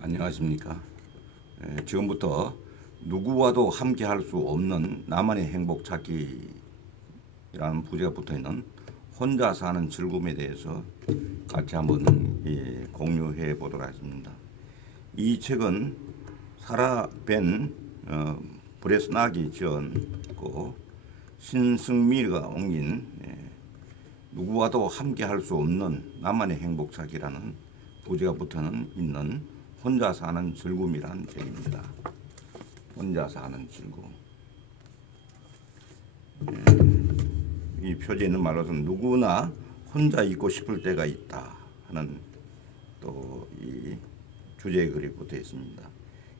안녕하십니까. 지금부터 누구와도 함께 할 수 없는 나만의 행복 찾기라는 부제가 붙어있는 혼자 사는 즐거움에 대해서 같이 한번 공유해 보도록 하겠습니다. 이 책은 사라 벤 브레스나기 지었고 신승미가 옮긴 누구와도 함께 할 수 없는 나만의 행복 찾기라는 부제가 있는 혼자 사는 즐거움이라는 책입니다. 혼자 사는 즐거움. 이 표지에 있는 말로서는 누구나 혼자 있고 싶을 때가 있다 하는 또 이 주제의 글이 붙어 있습니다.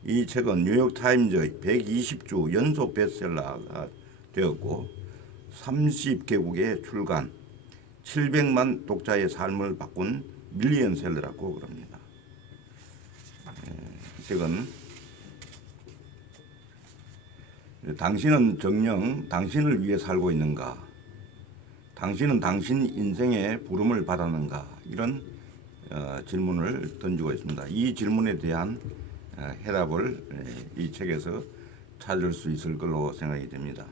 이 책은 뉴욕타임즈 120주 연속 베스트셀러가 되었고 30개국에 출간 700만 독자의 삶을 바꾼 밀리언셀러라고 그럽니다. 이 책은 당신은 정녕 당신을 위해 살고 있는가? 당신은 당신 인생의 부름을 받았는가? 이런 질문을 던지고 있습니다. 이 질문에 대한 해답을 이 책에서 찾을 수 있을 걸로 생각이 됩니다.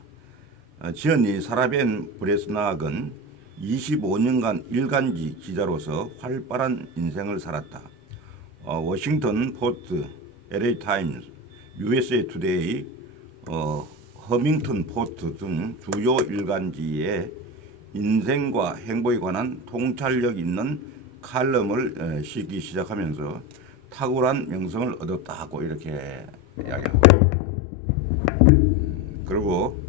지언니 사라벤 브레스낙은 25년간 일간지 기자로서 활발한 인생을 살았다. 워싱턴 포스트, LA 타임스, USA 투데이, 허밍턴 포스트 등 주요 일간지에 인생과 행복에 관한 통찰력 있는 칼럼을 쓰기 시작하면서 탁월한 명성을 얻었다고 이렇게 이야기하고 그리고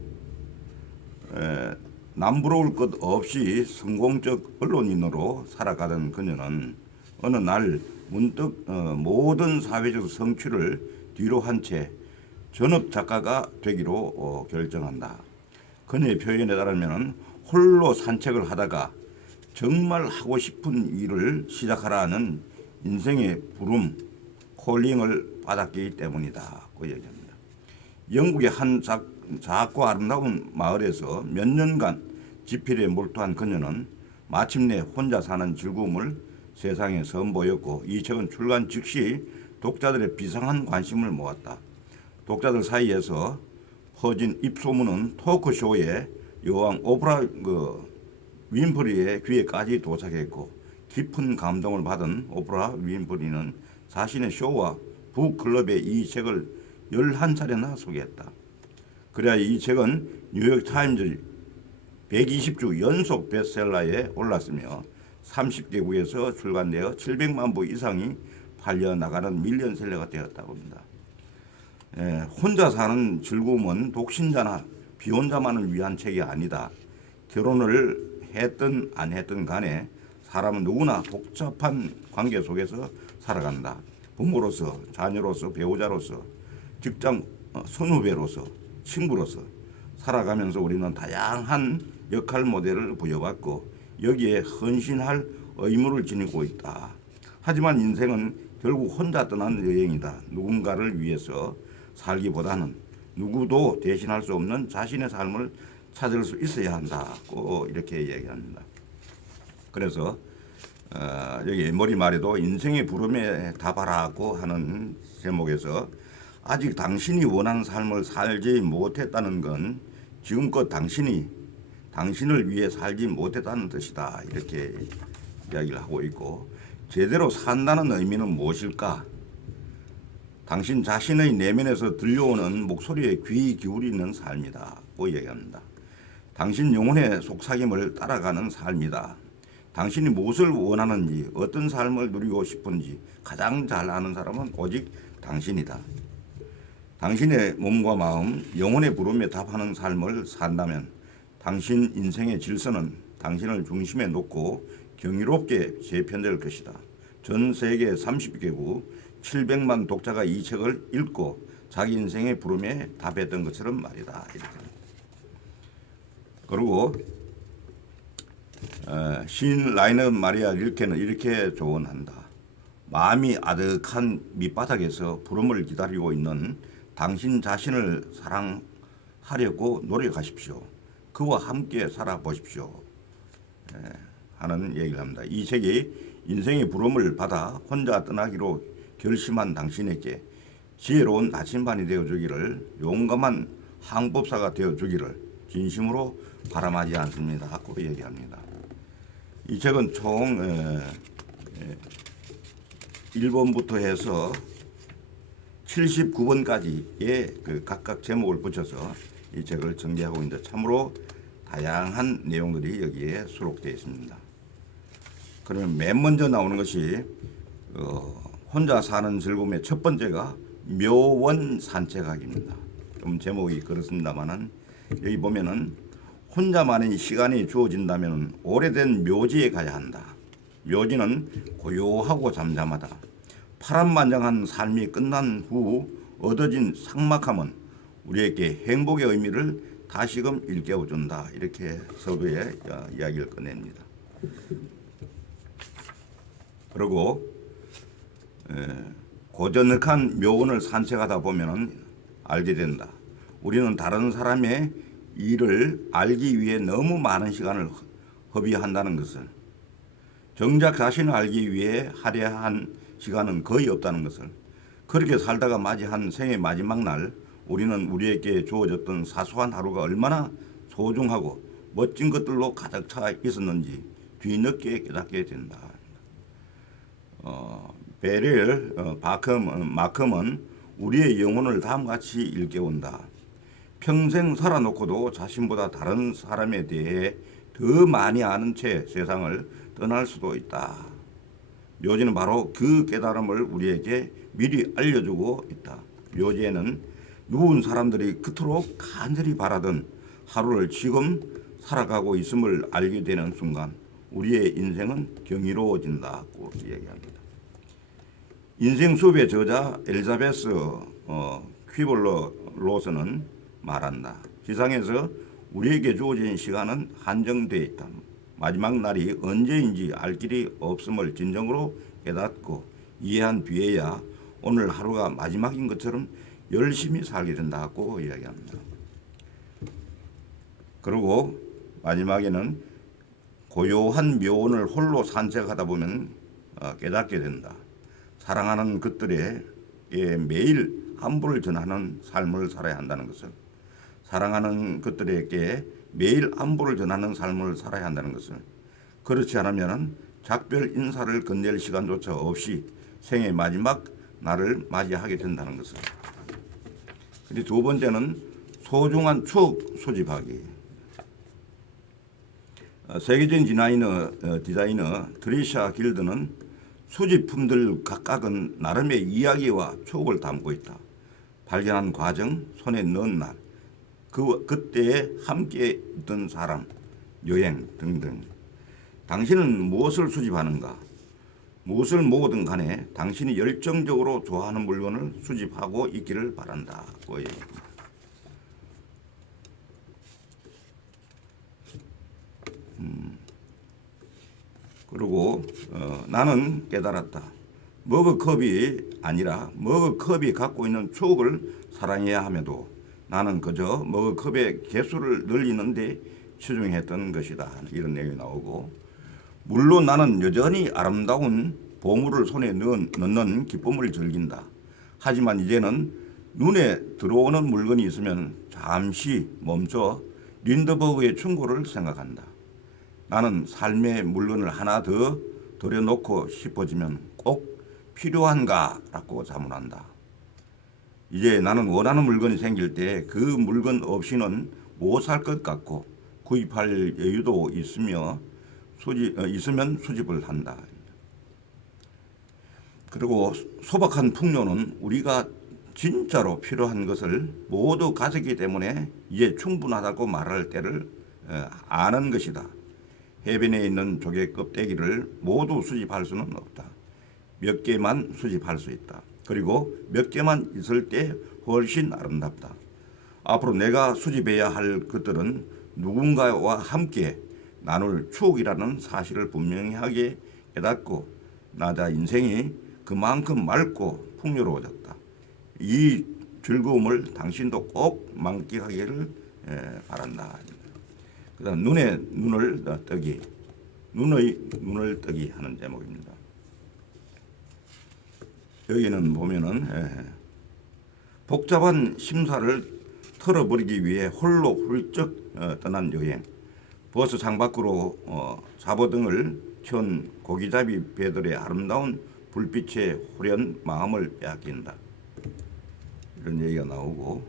남부러울 것 없이 성공적 언론인으로 살아가던 그녀는 어느 날 문득 모든 사회적 성취를 뒤로 한 채 전업 작가가 되기로 결정한다. 그녀의 표현에 따르면 홀로 산책을 하다가 정말 하고 싶은 일을 시작하라는 인생의 부름, 콜링을 받았기 때문이다. 그 얘기합니다. 영국의 한 작고 아름다운 마을에서 몇 년간 지필에 몰두한 그녀는 마침내 혼자 사는 즐거움을 세상에 선보였고 이 책은 출간 즉시 독자들의 비상한 관심을 모았다. 독자들 사이에서 퍼진 입소문은 토크쇼의 여왕 오프라 윈프리의 귀에까지 도착했고 깊은 감동을 받은 오프라 윈프리는 자신의 쇼와 북클럽에 이 책을 11차례나 소개했다. 그래야 이 책은 뉴욕타임즈 120주 연속 베스트셀러에 올랐으며 30개국에서 출간되어 700만 부 이상이 팔려나가는 밀리언셀러가 되었다고 합니다. 혼자 사는 즐거움은 독신자나 비혼자만을 위한 책이 아니다. 결혼을 했든 안 했든 간에 사람은 누구나 복잡한 관계 속에서 살아간다. 부모로서, 자녀로서, 배우자로서, 직장 선후배로서, 친구로서 살아가면서 우리는 다양한 역할 모델을 부여받고 여기에 헌신할 의무를 지니고 있다. 하지만 인생은 결국 혼자 떠나는 여행이다. 누군가를 위해서 살기보다는 누구도 대신할 수 없는 자신의 삶을 찾을 수 있어야 한다고 이렇게 얘기합니다. 그래서 여기 머리말에도 인생의 부름에 답하라고 하는 제목에서 아직 당신이 원하는 삶을 살지 못했다는 건 지금껏 당신을 위해 살지 못했다는 뜻이다. 이렇게 이야기를 하고 있고 제대로 산다는 의미는 무엇일까? 당신 자신의 내면에서 들려오는 목소리에 귀 기울이는 삶이다고 얘기합니다. 당신 영혼의 속삭임을 따라가는 삶이다. 당신이 무엇을 원하는지 어떤 삶을 누리고 싶은지 가장 잘 아는 사람은 오직 당신이다. 당신의 몸과 마음, 영혼의 부름에 답하는 삶을 산다면 당신 인생의 질서는 당신을 중심에 놓고 경이롭게 재편될 것이다. 전 세계 30개국 700만 독자가 이 책을 읽고 자기 인생의 부름에 답했던 것처럼 말이다. 이렇게. 그리고 시인 라이너 마리아 릴케는 이렇게 조언한다. 마음이 아득한 밑바닥에서 부름을 기다리고 있는 당신 자신을 사랑하려고 노력하십시오. 그와 함께 살아보십시오. 하는 얘기를 합니다. 이 책이 인생의 부름을 받아 혼자 떠나기로 결심한 당신에게 지혜로운 나침반이 되어주기를, 용감한 항법사가 되어주기를 진심으로 바람하지 않습니다 하고 얘기합니다. 이 책은 총 1번부터 해서 79번까지의 그 각각 제목을 붙여서 이 책을 전개하고 있는데 참으로 다양한 내용들이 여기에 수록되어 있습니다. 그러면 맨 먼저 나오는 것이 혼자 사는 즐거움의 첫 번째가 묘원 산책하기입니다. 좀 제목이 그렇습니다만은 여기 보면은 혼자만의 시간이 주어진다면 오래된 묘지에 가야 한다. 묘지는 고요하고 잠잠하다. 파란만장한 삶이 끝난 후 얻어진 삭막함은 우리에게 행복의 의미를 다시금 일깨워준다. 이렇게 서두에 이야기를 꺼냅니다. 그리고 고전득한 묘원을 산책하다 보면 알게 된다. 우리는 다른 사람의 일을 알기 위해 너무 많은 시간을 허비한다는 것을, 정작 자신을 알기 위해 할애한 시간은 거의 없다는 것을, 그렇게 살다가 맞이한 생의 마지막 날 우리는 우리에게 주어졌던 사소한 하루가 얼마나 소중하고 멋진 것들로 가득 차 있었는지 뒤늦게 깨닫게 된다. 베릴 마컴은 우리의 영혼을 다음같이 일깨운다. 평생 살아놓고도 자신보다 다른 사람에 대해 더 많이 아는 채 세상을 떠날 수도 있다. 묘지는 바로 그 깨달음을 우리에게 미리 알려주고 있다. 묘지에는 누운 사람들이 그토록 간절히 바라던 하루를 지금 살아가고 있음을 알게 되는 순간 우리의 인생은 경이로워진다고 이야기합니다. 인생 수업의 저자 엘리자베스 퀴블러-로스는 말한다. 지상에서 우리에게 주어진 시간은 한정되어 있다. 마지막 날이 언제인지 알 길이 없음을 진정으로 깨닫고 이해한 뒤에야 오늘 하루가 마지막인 것처럼 열심히 살게 된다고 이야기합니다. 그리고 마지막에는 고요한 묘원을 홀로 산책하다 보면 깨닫게 된다. 사랑하는 것들에 매일 안부를 전하는 삶을 살아야 한다는 것을, 사랑하는 것들에게 매일 안부를 전하는 삶을 살아야 한다는 것을, 그렇지 않으면 작별 인사를 건넬 시간조차 없이 생의 마지막 날을 맞이하게 된다는 것을. 그리고 두 번째는 소중한 추억 수집하기. 세계적인 디자이너 트리샤 길드는 수집품들 각각은 나름의 이야기와 추억을 담고 있다. 발견한 과정, 손에 넣은 날, 그때에 함께 있던 사람, 여행 등등. 당신은 무엇을 수집하는가? 무엇을 모으든 간에 당신이 열정적으로 좋아하는 물건을 수집하고 있기를 바란다. 그리고 나는 깨달았다. 머그컵이 아니라 머그컵이 갖고 있는 추억을 사랑해야 함에도 나는 그저 머그컵의 개수를 늘리는 데 치중했던 것이다. 이런 내용이 나오고, 물론 나는 여전히 아름다운 보물을 손에 넣는 기쁨을 즐긴다. 하지만 이제는 눈에 들어오는 물건이 있으면 잠시 멈춰 린드버그의 충고를 생각한다. 나는 삶의 물건을 하나 더 들여놓고 싶어지면 꼭 필요한가? 라고 자문한다. 이제 나는 원하는 물건이 생길 때 그 물건 없이는 못 살 것 같고 구입할 여유도 있으면 수집을 한다. 그리고 소박한 풍요는 우리가 진짜로 필요한 것을 모두 가졌기 때문에 이제 충분하다고 말할 때를 아는 것이다. 해변에 있는 조개 껍데기를 모두 수집할 수는 없다. 몇 개만 수집할 수 있다. 그리고 몇 개만 있을 때 훨씬 아름답다. 앞으로 내가 수집해야 할 것들은 누군가와 함께 나눌 추억이라는 사실을 분명히 하게 깨닫고 나자 인생이 그만큼 맑고 풍요로워졌다. 이 즐거움을 당신도 꼭 만끽하기를 바란다. 그다음 눈의 눈을 뜨기, 눈의 눈을 뜨기 하는 제목입니다. 여기는 보면은 복잡한 심사를 털어버리기 위해 홀로 훌쩍 떠난 여행. 버스 창밖으로 잡어등을 켠 고기잡이 배들의 아름다운 불빛에 후련 마음을 빼앗긴다. 이런 얘기가 나오고,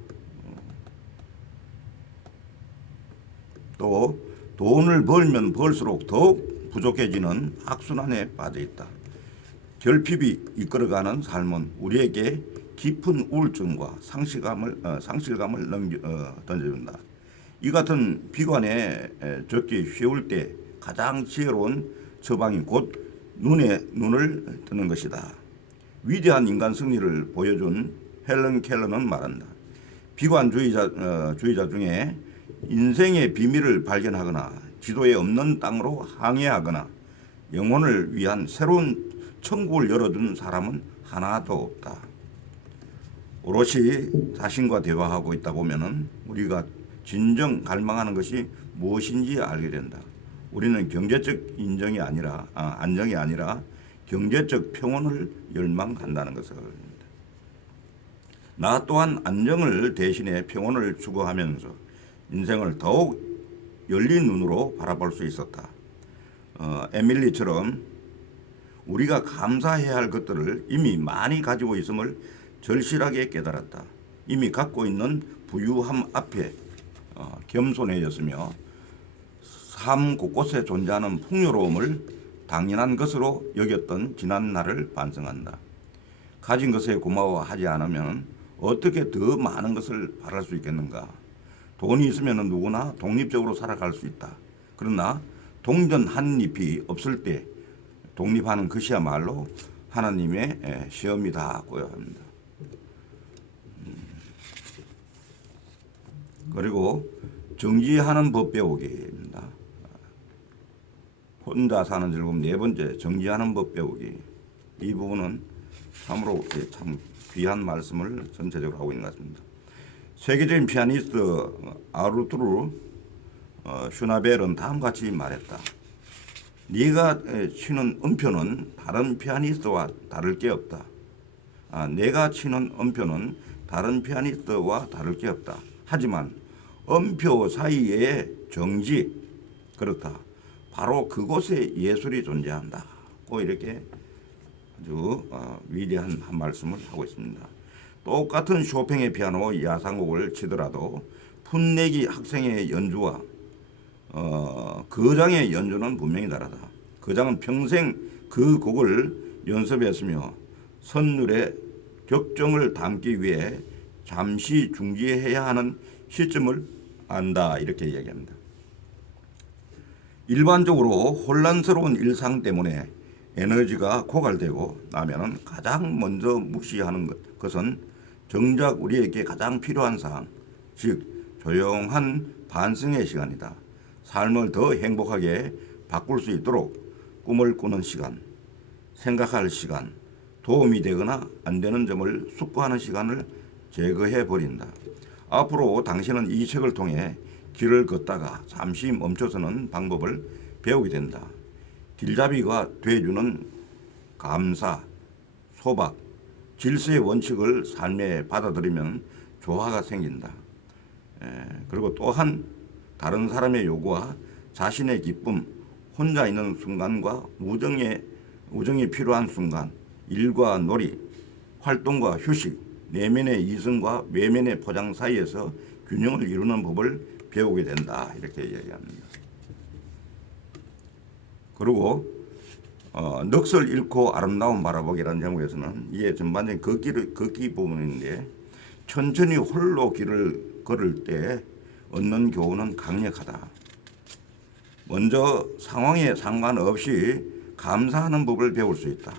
또 돈을 벌면 벌수록 더욱 부족해지는 악순환에 빠져 있다. 결핍이 이끌어가는 삶은 우리에게 깊은 우울증과 상실감을 던져준다. 이 같은 비관에 적기 쉬울 때 가장 지혜로운 처방이 곧 눈에 눈을 뜨는 것이다. 위대한 인간 승리를 보여준 헬런 켈러는 말한다. 비관주의자 중에 인생의 비밀을 발견하거나 지도에 없는 땅으로 항해하거나 영혼을 위한 새로운 천국을 열어준 사람은 하나도 없다. 오롯이 자신과 대화하고 있다 보면은 우리가 진정 갈망하는 것이 무엇인지 알게 된다. 우리는 경제적 안정이 아니라 경제적 평온을 열망한다는 것을. 나 또한 안정을 대신해 평온을 추구하면서 인생을 더욱 열린 눈으로 바라볼 수 있었다. 에밀리처럼 우리가 감사해야 할 것들을 이미 많이 가지고 있음을 절실하게 깨달았다. 이미 갖고 있는 부유함 앞에 겸손해졌으며 삶 곳곳에 존재하는 풍요로움을 당연한 것으로 여겼던 지난 날을 반성한다. 가진 것에 고마워하지 않으면 어떻게 더 많은 것을 바랄 수 있겠는가? 돈이 있으면 누구나 독립적으로 살아갈 수 있다. 그러나 동전 한 잎이 없을 때 독립하는 것이야말로 하나님의 시험이다고요 합니다. 그리고 정지하는 법 배우기입니다. 혼자 사는 즐거움 네 번째, 정지하는 법 배우기. 이 부분은 참으로 참 귀한 말씀을 전체적으로 하고 있는 것 같습니다. 세계적인 피아니스트 아르투르 슈나벨은 다음과 같이 말했다. 네가 치는 음표는 다른 피아니스트와 다를 게 없다. 내가 치는 음표는 다른 피아니스트와 다를 게 없다. 하지만 음표 사이에 정지, 그렇다. 바로 그곳에 예술이 존재한다. 고 이렇게 아주 위대한 한 말씀을 하고 있습니다. 똑같은 쇼팽의 피아노 야상곡을 치더라도 풋내기 학생의 연주와 거장의 연주는 분명히 다르다. 거장은 평생 그 곡을 연습했으며 선율의 격정을 담기 위해 잠시 중지해야 하는 시점을 안다. 이렇게 이야기합니다. 일반적으로 혼란스러운 일상 때문에 에너지가 고갈되고 나면은 가장 먼저 무시하는 것은 정작 우리에게 가장 필요한 사항, 즉 조용한 반성의 시간이다. 삶을 더 행복하게 바꿀 수 있도록 꿈을 꾸는 시간, 생각할 시간, 도움이 되거나 안 되는 점을 숙고하는 시간을 제거해 버린다. 앞으로 당신은 이 책을 통해 길을 걷다가 잠시 멈춰서는 방법을 배우게 된다. 길잡이가 돼주는 감사, 소박, 질서의 원칙을 삶에 받아들이면 조화가 생긴다. 그리고 또한 다른 사람의 요구와 자신의 기쁨, 혼자 있는 순간과 우정이 필요한 순간, 일과 놀이, 활동과 휴식, 내면의 이성과 외면의 포장 사이에서 균형을 이루는 법을 배우게 된다. 이렇게 이야기합니다. 그리고 넋을 잃고 아름다운 바라보기라는 제목에서는 이게 전반적인 걷기 부분인데 천천히 홀로 길을 걸을 때 얻는 교훈은 강력하다. 먼저 상황에 상관없이 감사하는 법을 배울 수 있다.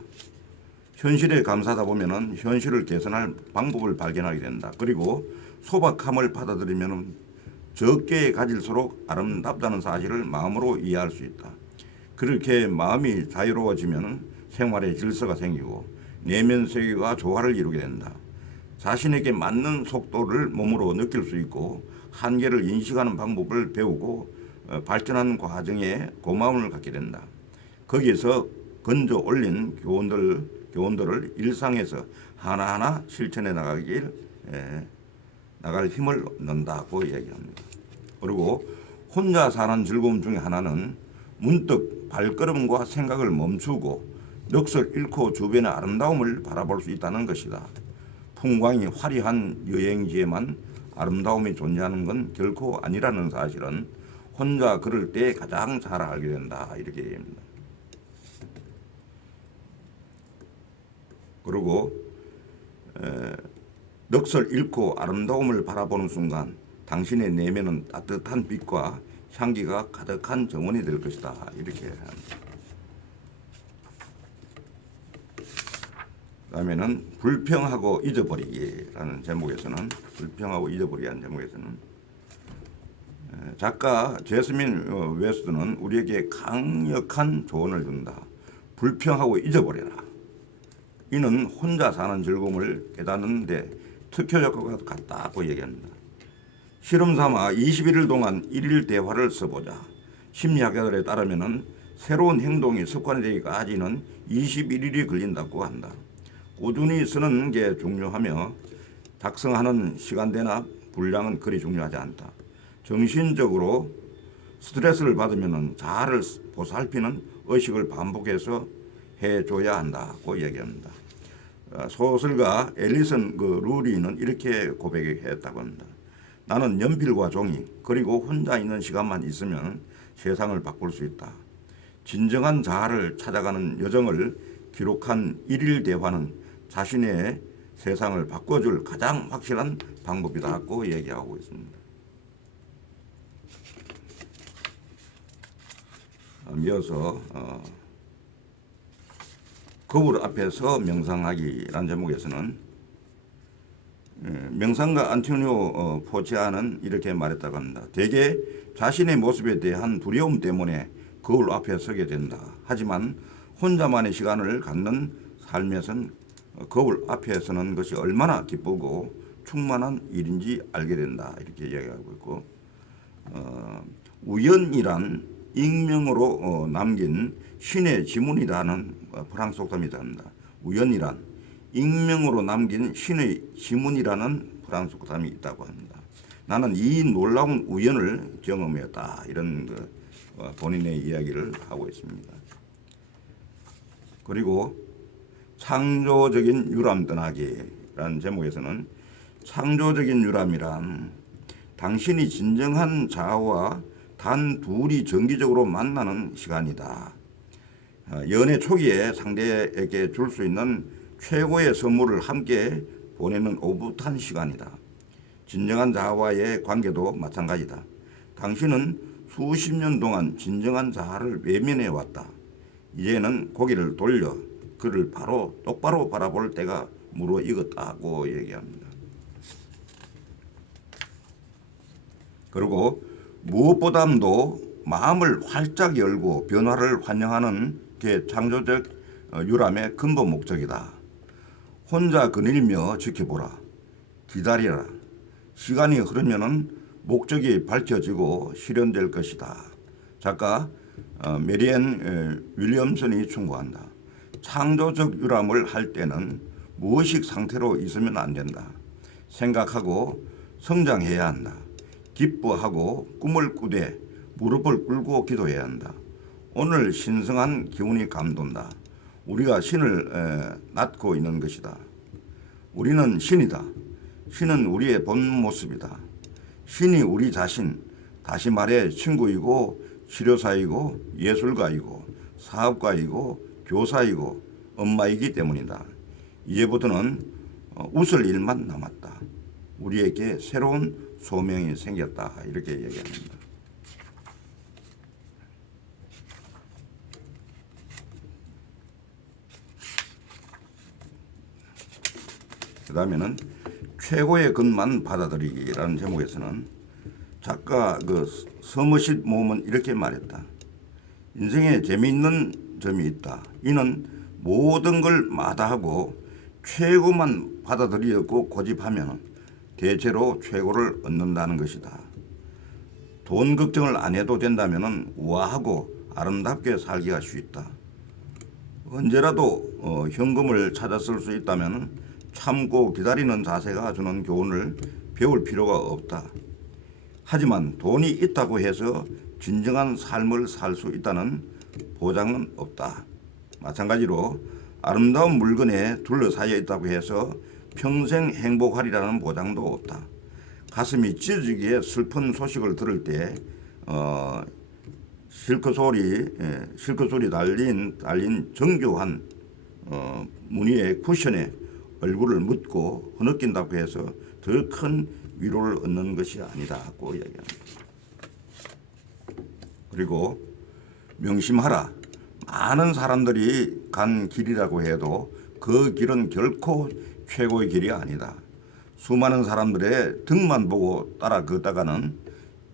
현실에 감사하다 보면은 현실을 개선할 방법을 발견하게 된다. 그리고 소박함을 받아들이면은 적게 가질수록 아름답다는 사실을 마음으로 이해할 수 있다. 그렇게 마음이 자유로워지면 생활에 질서가 생기고 내면 세계가 조화를 이루게 된다. 자신에게 맞는 속도를 몸으로 느낄 수 있고 한계를 인식하는 방법을 배우고 발전하는 과정에 고마움을 갖게 된다. 거기에서 건져 올린 교훈들 교훈들을 일상에서 하나하나 실천해 나갈 힘을 얻는다고 얘기합니다. 그리고 혼자 사는 즐거움 중에 하나는 문득 발걸음과 생각을 멈추고 넋을 잃고 주변의 아름다움을 바라볼 수 있다는 것이다. 풍광이 화려한 여행지에만 아름다움이 존재하는 건 결코 아니라는 사실은 혼자 걸을 때 가장 잘 알게 된다. 이렇게 얘기합니다. 그리고 넋을 잃고 아름다움을 바라보는 순간 당신의 내면은 따뜻한 빛과 향기가 가득한 정원이 될 것이다. 이렇게 합니다. 그다음에는 불평하고 잊어버리기라는 제목에서는 작가 제스민 웨스트는 우리에게 강력한 조언을 준다. 불평하고 잊어버려라. 이는 혼자 사는 즐거움을 깨닫는 데 특효효과가 같다고 얘기합니다. 실험 삼아 21일 동안 1일 대화를 써보자. 심리학자들에 따르면 새로운 행동이 습관이 되기까지는 21일이 걸린다고 한다. 꾸준히 쓰는 게 중요하며 작성하는 시간대나 분량은 그리 중요하지 않다. 정신적으로 스트레스를 받으면 자아를 보살피는 의식을 반복해서 해줘야 한다고 얘기합니다. 소설가 앨리슨 루리는 이렇게 고백했다고 합니다. 나는 연필과 종이 그리고 혼자 있는 시간만 있으면 세상을 바꿀 수 있다. 진정한 자아를 찾아가는 여정을 기록한 1일 대화는 자신의 세상을 바꿔줄 가장 확실한 방법이라고 얘기하고 있습니다. 이어서 거울 앞에서 명상하기라는 제목에서는 명상가 안토니오 포치아는 이렇게 말했다고 합니다. 대개 자신의 모습에 대한 두려움 때문에 거울 앞에 서게 된다. 하지만 혼자만의 시간을 갖는 삶에선 거울 앞에 서는 것이 얼마나 기쁘고 충만한 일인지 알게 된다. 이렇게 이야기하고 있고 우연이란 익명으로 남긴 신의 지문이라는 프랑스 속담이 있습니다. 우연이란 익명으로 남긴 신의 지문이라는 프랑스 속담이 있다고 합니다. 나는 이 놀라운 우연을 경험했다. 이런 본인의 이야기를 하고 있습니다. 그리고 창조적인 유람 떠나기라는 제목에서는 창조적인 유람이란 당신이 진정한 자아와 단 둘이 정기적으로 만나는 시간이다. 연애 초기에 상대에게 줄 수 있는 최고의 선물을 함께 보내는 오붓한 시간이다. 진정한 자아와의 관계도 마찬가지다. 당신은 수십 년 동안 진정한 자아를 외면해 왔다. 이제는 고개를 돌려 그를 똑바로 바라볼 때가 무르익었다고 얘기합니다. 그리고 무엇보다도 마음을 활짝 열고 변화를 환영하는 게 창조적 유람의 근본 목적이다. 혼자 거닐며 지켜보라. 기다리라. 시간이 흐르면 목적이 밝혀지고 실현될 것이다. 작가 메리앤 윌리엄슨이 충고한다. 창조적 유람을 할 때는 무의식 상태로 있으면 안 된다. 생각하고 성장해야 한다. 기뻐하고 꿈을 꾸되 무릎을 꿇고 기도해야 한다. 오늘 신성한 기운이 감돈다. 우리가 신을 낳고 있는 것이다. 우리는 신이다. 신은 우리의 본 모습이다. 신이 우리 자신, 다시 말해 친구이고 치료사이고 예술가이고 사업가이고 교사이고 엄마이기 때문이다. 이제부터는 웃을 일만 남았다. 우리에게 새로운 소명이 생겼다. 이렇게 얘기합니다. 그 다음에는 최고의 것만 받아들이기라는 제목에서는 작가 서머싯 모음은 이렇게 말했다. 인생에 재미있는 점이 있다. 이는 모든 걸 마다하고 최고만 받아들이고 고집하면 대체로 최고를 얻는다는 것이다. 돈 걱정을 안 해도 된다면 우아하고 아름답게 살기가 쉽다. 언제라도 현금을 찾아 쓸 수 있다면 참고 기다리는 자세가 주는 교훈을 배울 필요가 없다. 하지만 돈이 있다고 해서 진정한 삶을 살 수 있다는 보장은 없다. 마찬가지로 아름다운 물건에 둘러싸여 있다고 해서 평생 행복하리라는 보장도 없다. 가슴이 찢어지기에 슬픈 소식을 들을 때 실컷 소리 달린 정교한 무늬의 쿠션에 얼굴을 묻고 흐느낀다고 해서 더 큰 위로를 얻는 것이 아니다고 이야기합니다. 그리고 명심하라. 많은 사람들이 간 길이라고 해도 그 길은 결코 최고의 길이 아니다. 수많은 사람들의 등만 보고 따라 걷다가는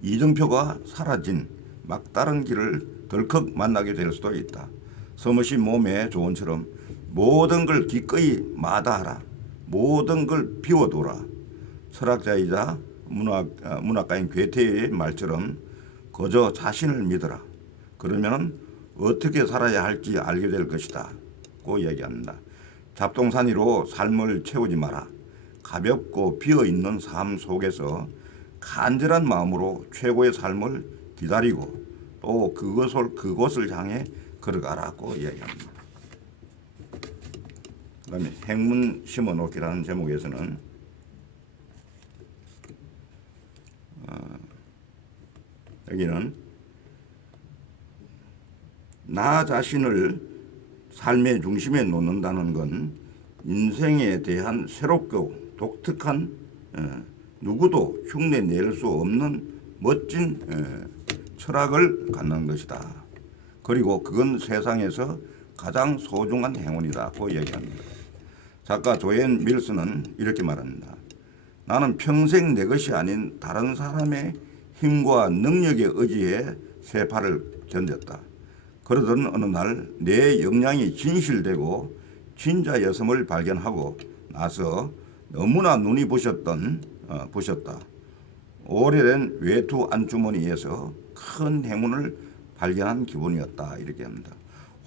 이정표가 사라진 막다른 길을 덜컥 만나게 될 수도 있다. 서머시 몸의 조언처럼 모든 걸 기꺼이 마다하라. 모든 걸 비워둬라. 철학자이자 문학가인 괴테의 말처럼 그저 자신을 믿어라. 그러면 어떻게 살아야 할지 알게 될 것이다. 고 이야기합니다. 잡동사니로 삶을 채우지 마라. 가볍고 비어있는 삶 속에서 간절한 마음으로 최고의 삶을 기다리고 또 그곳을 향해 걸어가라고 이야기합니다. 그 다음에 행문 심어놓기라는 제목에서는 여기는 나 자신을 삶의 중심에 놓는다는 건 인생에 대한 새롭고 독특한 누구도 흉내낼 수 없는 멋진 철학을 갖는 것이다. 그리고 그건 세상에서 가장 소중한 행운이라고 얘기합니다. 작가 조앤 밀스는 이렇게 말합니다. 나는 평생 내 것이 아닌 다른 사람의 힘과 능력에 의지해 세파를 견뎠다. 그러던 어느 날 내 역량이 진실되고 진짜였음을 발견하고 나서 너무나 눈이 부셨다. 오래된 외투 안주머니에서 큰 행운을 발견한 기분이었다. 이렇게 합니다.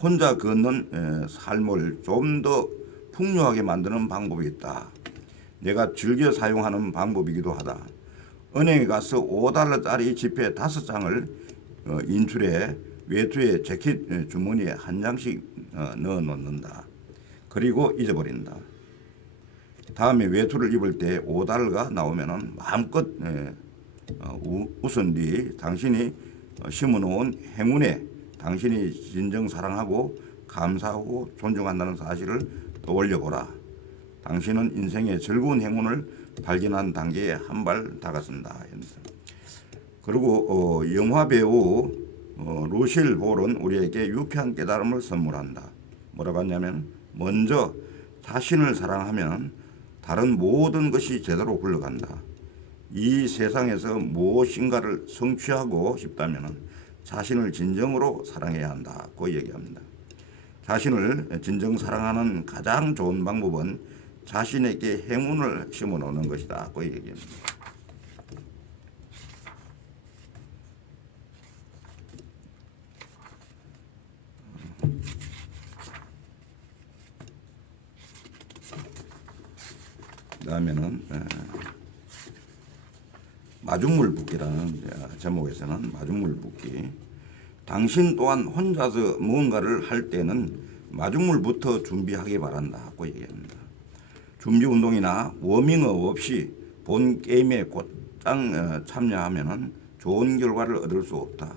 혼자 걷는 삶을 좀 더 풍요하게 만드는 방법이 있다. 내가 즐겨 사용하는 방법이기도 하다. 은행에 가서 $5짜리 지폐 5장을 인출해 외투의 재킷 주머니에 한 장씩 넣어 놓는다. 그리고 잊어버린다. 다음에 외투를 입을 때 $5가 나오면 마음껏 웃은 뒤 당신이 심어놓은 행운에 당신이 진정 사랑하고 감사하고 존중한다는 사실을 떠올려보라. 당신은 인생의 즐거운 행운을 발견한 단계에 한 발 다가선다. 그리고 영화 배우 루실 볼은 우리에게 유쾌한 깨달음을 선물한다. 뭐라고 하냐면 먼저 자신을 사랑하면 다른 모든 것이 제대로 굴러간다. 이 세상에서 무엇인가를 성취하고 싶다면 자신을 진정으로 사랑해야 한다고 얘기합니다. 자신을 진정 사랑하는 가장 좋은 방법은 자신에게 행운을 심어놓는 것이다. 그 얘기입니다. 그 다음에는 마중물 붓기라는 제목에서는 마중물 붓기. 당신 또한 혼자서 무언가를 할 때는 마중물부터 준비하기 바란다고 얘기합니다. 준비 운동이나 워밍업 없이 본 게임에 곧장 참여하면 좋은 결과를 얻을 수 없다.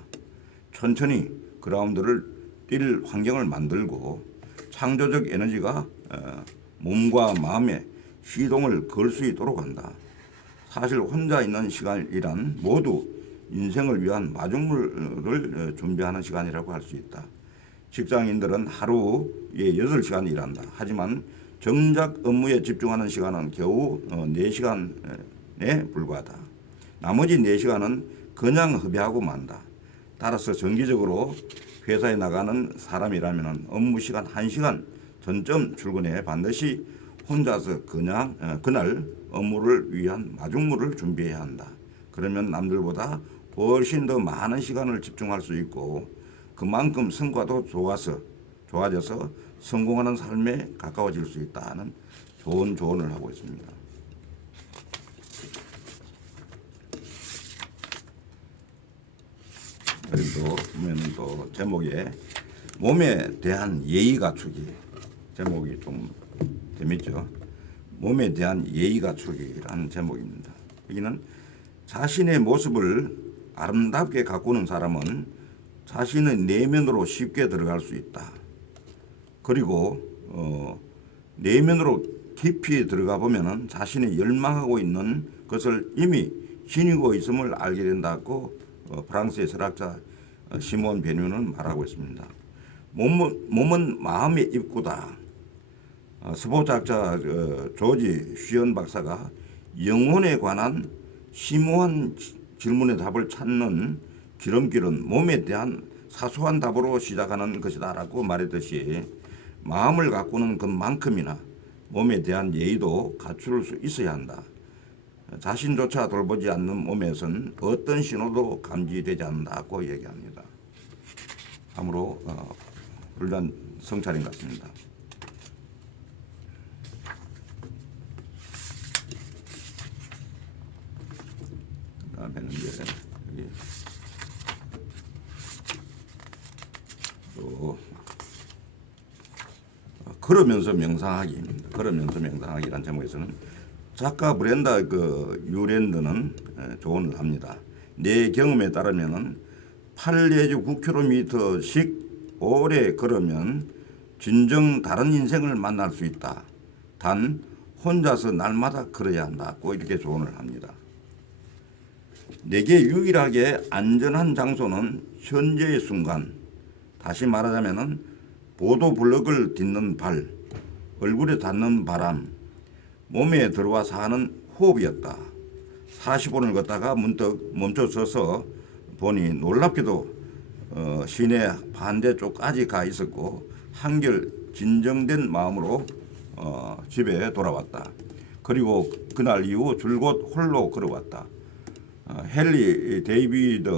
천천히 그라운드를 뛸 환경을 만들고 창조적 에너지가 몸과 마음에 시동을 걸 수 있도록 한다. 사실 혼자 있는 시간이란 모두 인생을 위한 마중물을 준비하는 시간이라고 할 수 있다. 직장인들은 하루에 8시간 일한다. 하지만 정작 업무에 집중하는 시간은 겨우 4시간에 불과하다. 나머지 4시간은 그냥 허비하고 만다. 따라서 정기적으로 회사에 나가는 사람이라면 업무 시간 1시간 전쯤 출근해 반드시 혼자서 그날 업무를 위한 마중물을 준비해야 한다. 그러면 남들보다 훨씬 더 많은 시간을 집중할 수 있고 그만큼 성과도 좋아져서 성공하는 삶에 가까워질 수 있다는 좋은 조언을 하고 있습니다. 그리고 보면 또 제목에 몸에 대한 예의 갖추기, 제목이 좀 재밌죠. 몸에 대한 예의 갖추기라는 제목입니다. 여기는 자신의 모습을 아름답게 가꾸는 사람은 자신의 내면으로 쉽게 들어갈 수 있다. 그리고 내면으로 깊이 들어가 보면은 자신이 열망하고 있는 것을 이미 지니고 있음을 알게 된다고 프랑스의 철학자 시몬 베뉴는 말하고 있습니다. 몸은 마음의 입구다. 스포츠학자 조지 쉬언 박사가 영혼에 관한 심오한 질문의 답을 찾는 지름길은 몸에 대한 사소한 답으로 시작하는 것이다라고 말했듯이 마음을 가꾸는 것만큼이나 몸에 대한 예의도 갖출 수 있어야 한다. 자신조차 돌보지 않는 몸에선 어떤 신호도 감지되지 않는다고 얘기합니다. 참으로 훌륭한 성찰인 것 같습니다. 그다음에는 이제 여기 또 걸으면서 명상하기입니다. 걸으면서 명상하기라는 제목에서는 작가 브렌다 유랜드는 조언을 합니다. 내 경험에 따르면은 8 내지 9km씩 오래 걸으면 진정 다른 인생을 만날 수 있다. 단 혼자서 날마다 걸어야 한다고 이렇게 조언을 합니다. 내게 유일하게 안전한 장소는 현재의 순간, 다시 말하자면은 보도블럭을 딛는 발, 얼굴에 닿는 바람, 몸에 들어와 사는 호흡이었다. 40분을 걷다가 문득 멈춰서서 보니 놀랍게도 시내 반대쪽까지 가 있었고 한결 진정된 마음으로 집에 돌아왔다. 그리고 그날 이후 줄곧 홀로 걸어왔다. 헨리 데이비드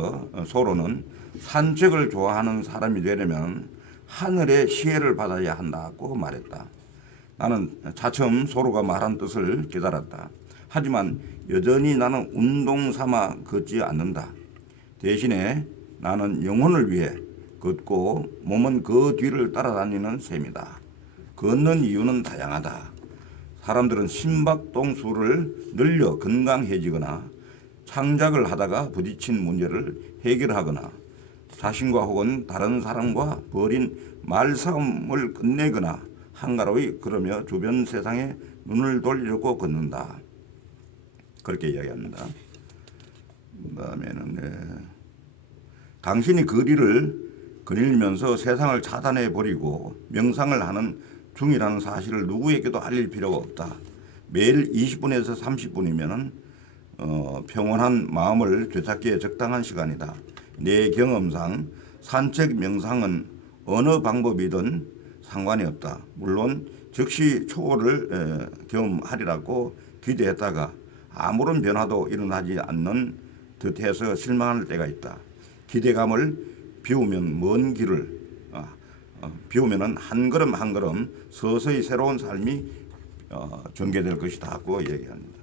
소로는 산책을 좋아하는 사람이 되려면 하늘의 시혜를 받아야 한다고 말했다. 나는 차츰 소로가 말한 뜻을 깨달았다. 하지만 여전히 나는 운동 삼아 걷지 않는다. 대신에 나는 영혼을 위해 걷고 몸은 그 뒤를 따라다니는 셈이다. 걷는 이유는 다양하다. 사람들은 심박동수를 늘려 건강해지거나 창작을 하다가 부딪힌 문제를 해결하거나 자신과 혹은 다른 사람과 벌인 말싸움을 끝내거나 한가로이 걸으며 주변 세상에 눈을 돌리려고 걷는다. 그렇게 이야기합니다. 그 다음에는 당신이 거리를 거닐면서 세상을 차단해 버리고 명상을 하는 중이라는 사실을 누구에게도 알릴 필요가 없다. 매일 20분에서 30분이면은 평온한 마음을 되찾기에 적당한 시간이다. 내 경험상 산책 명상은 어느 방법이든 상관이 없다. 물론 즉시 초월을 경험하리라고 기대했다가 아무런 변화도 일어나지 않는 듯해서 실망할 때가 있다. 기대감을 비우면 먼 길을 비우면은 한 걸음 한 걸음 서서히 새로운 삶이 전개될 것이다고 얘기합니다.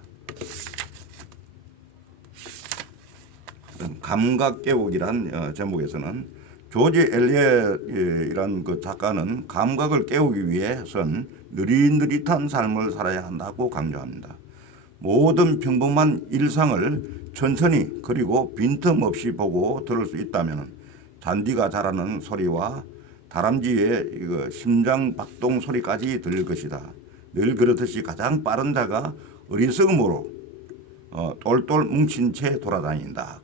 감각 깨우기란 제목에서는 조지 엘리엇이란 그 작가는 감각을 깨우기 위해선 느릿느릿한 삶을 살아야 한다고 강조합니다. 모든 평범한 일상을 천천히 그리고 빈틈없이 보고 들을 수 있다면 잔디가 자라는 소리와 다람쥐의 심장 박동 소리까지 들릴 것이다. 늘 그렇듯이 가장 빠른 자가 어리석음으로 똘똘 뭉친 채 돌아다닌다.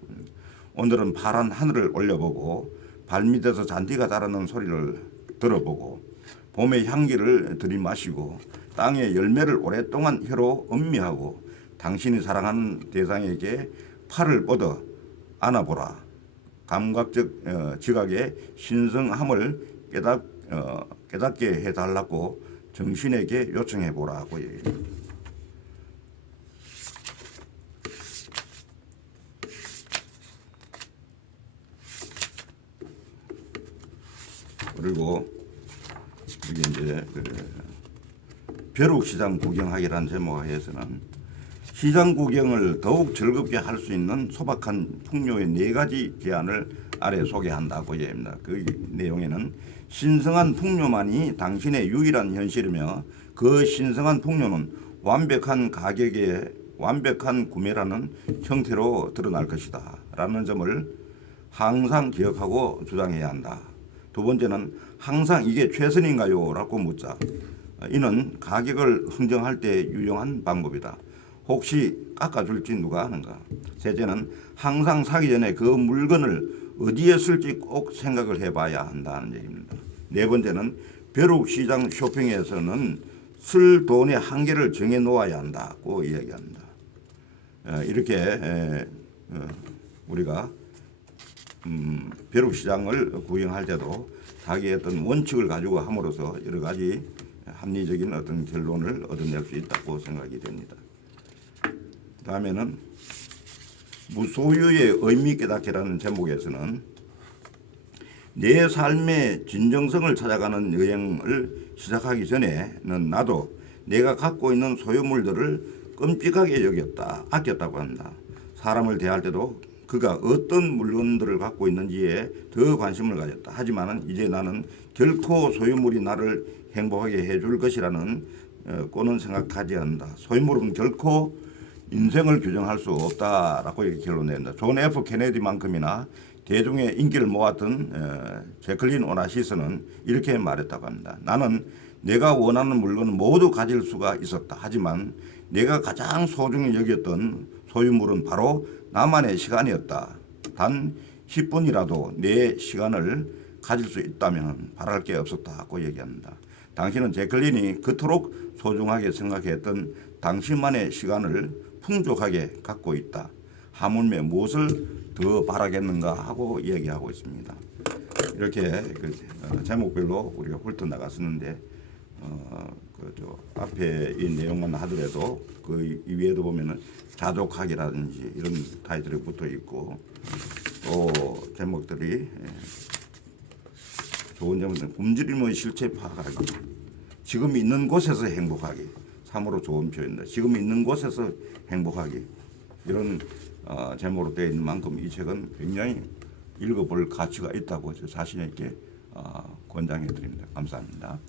오늘은 파란 하늘을 올려보고 발밑에서 잔디가 자라는 소리를 들어보고 봄의 향기를 들이마시고 땅의 열매를 오랫동안 혀로 음미하고 당신이 사랑하는 대상에게 팔을 뻗어 안아보라. 감각적 지각의 신성함을 깨닫게 해달라고 정신에게 요청해보라고 얘기합니다. 그리고 여기 이제 벼룩시장 구경하기라는 제목에서는 시장 구경을 더욱 즐겁게 할 수 있는 소박한 풍요의 4가지 제안을 아래 소개한다고 얘기합니다. 그 내용에는 신성한 풍요만이 당신의 유일한 현실이며 그 신성한 풍요는 완벽한 가격에 완벽한 구매라는 형태로 드러날 것이다 라는 점을 항상 기억하고 주장해야 한다. 두 번째는 항상 이게 최선인가요? 라고 묻자. 이는 가격을 흥정할 때 유용한 방법이다. 혹시 깎아줄지 누가 아는가? 셋째는 항상 사기 전에 그 물건을 어디에 쓸지 꼭 생각을 해봐야 한다는 얘기입니다. 네 번째는 벼룩시장 쇼핑에서는 쓸 돈의 한계를 정해 놓아야 한다고 이야기합니다. 이렇게 우리가 벼룩시장을 구경할 때도 자기의 어떤 원칙을 가지고 함으로써 여러 가지 합리적인 어떤 결론을 얻어낼 수 있다고 생각이 됩니다. 다음에는 무소유의 의미 깨닫기라는 제목에서는 내 삶의 진정성을 찾아가는 여행을 시작하기 전에는 나도 내가 갖고 있는 소유물들을 끔찍하게 여겼다, 아꼈다고 한다. 사람을 대할 때도 그가 어떤 물건들을 갖고 있는지에 더 관심을 가졌다. 하지만 이제 나는 결코 소유물이 나를 행복하게 해줄 것이라는 꼴은 생각하지 않는다. 소유물은 결코 인생을 규정할 수 없다라고 이렇게 결론낸다. 존 F 케네디만큼이나 대중의 인기를 모았던 제클린 오나시스는 이렇게 말했다고 합니다. 나는 내가 원하는 물건을 모두 가질 수가 있었다. 하지만 내가 가장 소중히 여겼던 소유물은 바로 나만의 시간이었다. 단 10분이라도 내 시간을 가질 수 있다면 바랄 게 없었다고 얘기합니다. 당신은 제클린이 그토록 소중하게 생각했던 당신만의 시간을 풍족하게 갖고 있다. 하물며 무엇을 더 바라겠는가 하고 얘기하고 있습니다. 이렇게 제목별로 우리가 훑어나갔었는데 앞에 이 내용만 하더라도 그 이외에도 보면은 자족하기라든지 이런 타이틀이 붙어 있고 또 제목들이 좋은 점은 굶주림의 실체 파악하기, 지금 있는 곳에서 행복하기, 참으로 좋은 표현입니다. 지금 있는 곳에서 행복하기 이런 제목으로 되어 있는 만큼 이 책은 굉장히 읽어볼 가치가 있다고 자신 있게 권장해 드립니다. 감사합니다.